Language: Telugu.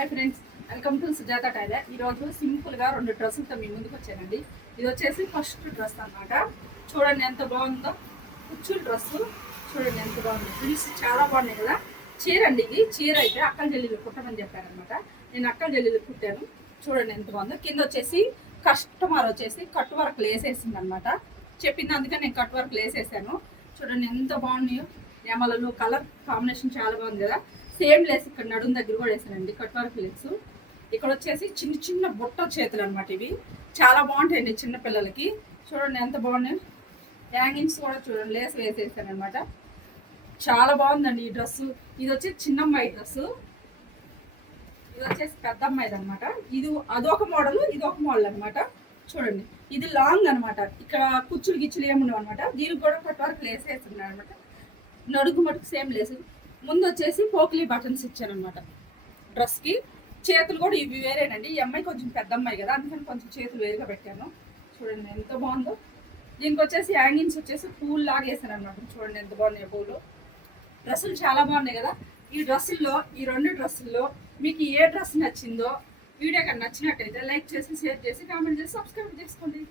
Hi friends, welcome to Sujata tailor. ఈరోజు సింపుల్గా 2 డ్రెస్సులతో మీ ముందుకు వచ్చానండి. ఇది వచ్చేసి ఫస్ట్ డ్రెస్ అన్నమాట. చూడండి ఎంత బాగుందో, కుచ్చుల డ్రెస్సు చూడండి ఎంత బాగుంది. ప్రిల్స్ చాలా బాగున్నాయి కదా. చీర అండి, ఇది చీర అయితే అక్కల జల్లీలు కుట్టమని చెప్పారనమాట. నేను అక్కల జల్లీలు కుట్టాను. చూడండి ఎంత బాగుందో. కింద వచ్చేసి కస్టమర్ వచ్చేసి కట్ వర్క్ వేసేసింది అనమాట. చెప్పింది అందుకని నేను కట్ వర్క్ వేసేసాను. చూడండి ఎంత బాగున్నాయో. ఎమలలు కలర్ కాంబినేషన్ చాలా బాగుంది కదా. సేమ్ లేస్ ఇక్కడ నడుము దగ్గర కూడా వేసానండి, కట్ వర్క్ లేస్. ఇక్కడ వచ్చేసి చిన్న చిన్న బుట్ట చేతులు అనమాట. ఇవి చాలా బాగుంటాయండి చిన్న పిల్లలకి. చూడండి ఎంత బాగున్నాయి. హ్యాంగింగ్స్ కూడా చూడండి లేస్ వేసేసాను అనమాట. చాలా బాగుందండి ఈ డ్రెస్సు. ఇది వచ్చేసి చిన్నమ్మాయి డ్రెస్సు, ఇది వచ్చేసి పెద్ద అమ్మాయిది అనమాట. ఇది అదొక మోడల్, ఇది ఒక మోడల్ అనమాట. చూడండి ఇది లాంగ్ అనమాట. ఇక్కడ కుచ్చులు గిచ్చులు ఏముండవు అనమాట. దీనికి కూడా కట్ వర్క్ లేస్ వేస్తున్నాను అనమాట. నడుగు మటుకు సేమ్ లేసు. ముందు వచ్చేసి పోక్లీ బటన్స్ ఇచ్చానమాట డ్రెస్కి. చేతులు కూడా ఇవి వేరేనండి. ఈ అమ్మాయి కొంచెం పెద్ద అమ్మాయి కదా, అందుకని కొంచెం చేతులు వేరుగా పెట్టాను. చూడండి ఎంత బాగుందో. దీనికి వచ్చేసి హ్యాంగింగ్స్ వచ్చేసి పూలు లాగా వేసాను అనమాట. చూడండి ఎంత బాగున్నాయి పూలు. డ్రెస్సులు చాలా బాగున్నాయి కదా. ఈ డ్రెస్సుల్లో, ఈ 2 డ్రెస్సుల్లో మీకు ఏ డ్రెస్ నచ్చిందో వీడియో కానీ నచ్చినట్టయితే లైక్ చేసి, షేర్ చేసి, కామెంట్ చేసి, సబ్స్క్రైబ్ చేసుకోండి.